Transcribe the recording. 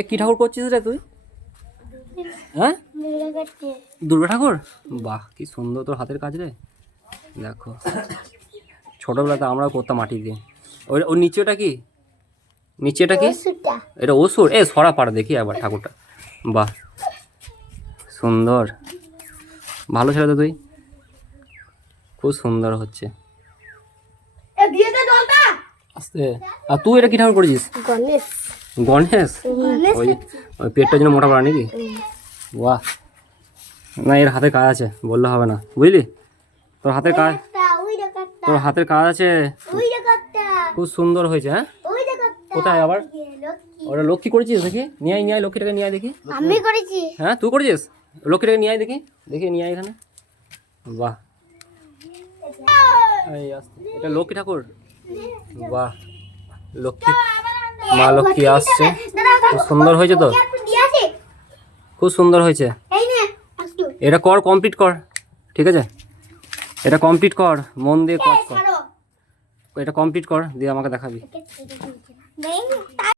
এ কি ঠাকুর করছিস রে তুই? হ্যাঁ, দুর্গা ঠাকুর। বাহ, কি সুন্দর তোর হাতের কাজ রে। দেখো, ছোটবেলাতে আমরাও করতাম মাটি দিয়ে। ওই ওর নিচে ওটা কি? নিচে এটা কি? এটা অসুর। এ সরা পাড়া দেখি একবার ঠাকুরটা। বাহ, সুন্দর, ভালো ছেলে তো তুই, খুব সুন্দর হচ্ছে। আস্তে। আর তুই এটা কি ঠাকুর করেছিস? গণেশ। গণেশ? ওই ওই পেটটা যেন মোটা করা নাকি? বাহ, না এর হাতে কাজ আছে, বললে হবে না, বুঝলি? তোর হাতের কাজ, তোর হাতের কাজ আছে, খুব সুন্দর হয়েছে। হ্যাঁ, কোথায় আবার? ওটা লক্ষ্মী করেছিস দেখি, নিয়ে আয়, নিয়ে আয় লক্ষ্মীটাকে, নিয়ে আয় দেখি। আমি করেছি। হ্যাঁ তুই করেছিস? লক্ষ্মীটাকে নিয়ে আয় দেখি, দেখি নিয়ে আয় এখানে। বাহ, এই আসছে, এটা লক্ষ্মী ঠাকুর। বাহ, লক্ষ্মী, মা লক্ষ্মী আসছে। খুব সুন্দর হয়েছে তো, খুব সুন্দর হয়েছে। এটা কর, কমপ্লিট কর, ঠিক আছে? এটা কমপ্লিট কর, মন দিয়ে কাজ কর। এটা কমপ্লিট কর, দিয়ে আমাকে দেখাবি।